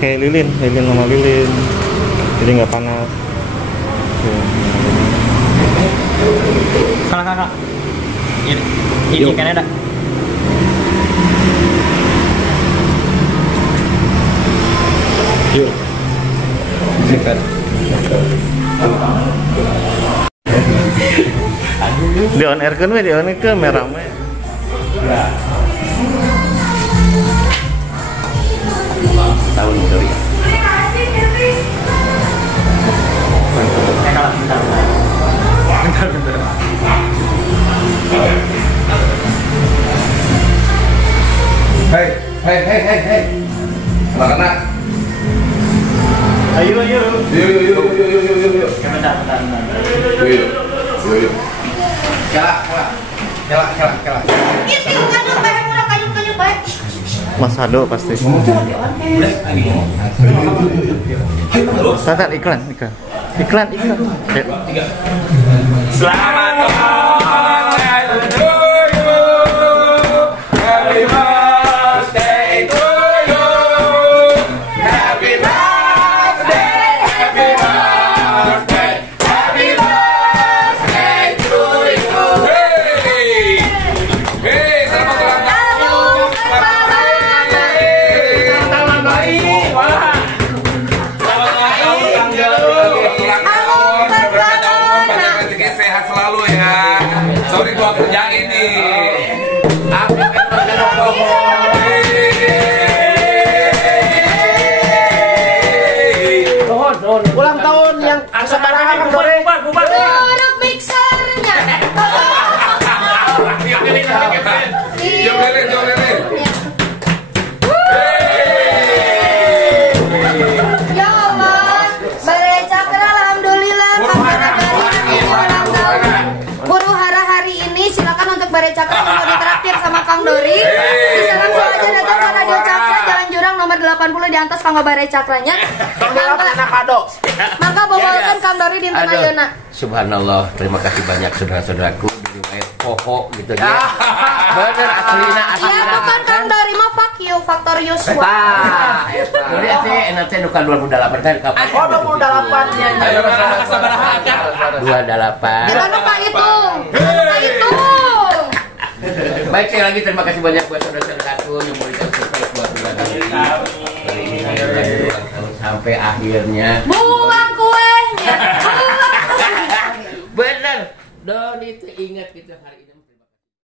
pakai lilin sama lilin, jadi nggak panas. Kakak. Ini ikannya ada. Yuk. Sikat. Di on air kan, di on air kan merah mah. Tahun dari. Bentar. Hei. Anak-anak. Ayo. Yuk. Bentar. Yuk. Kelak. Itu kayu baik. Mas Hado pasti. Satar iklan. Ayo. Selamat ulang sehat selalu ya. Sorry gua kerjain nih. Ulang tahun yang sekarang Bubar. Dorong mixernya. Jomelin. Ya Allah, Bare Cakra alhamdulillah kabar dari ulang tahun. Huru hara hari ini silakan untuk Bare Cakra yang mau ditraktir sama Kang Dori. Diserang saja datang ke Radio Cakra Jalan Jurang nomor 80 di atas Kanggo Bare Cakranya. Maka bawakan Kang Dori di Ayeuna. Subhanallah, terima kasih banyak saudara-saudaraku di riwayat Poho gitu ya. Bener aslina. Ya bukan Kang Dori mah fuck you faktor Yuswa. Jadi nanti nukan 28 kan kapan? 28 nya. Ayo sabaraha akan 28. Jangan lupa hitung. Baik, sekali lagi terima kasih banyak buat saudara-saudaraku yang memberikan surprise buat bulan ini. Sampai akhirnya Buang kuenya. bener. Don itu ingat gitu hari ini.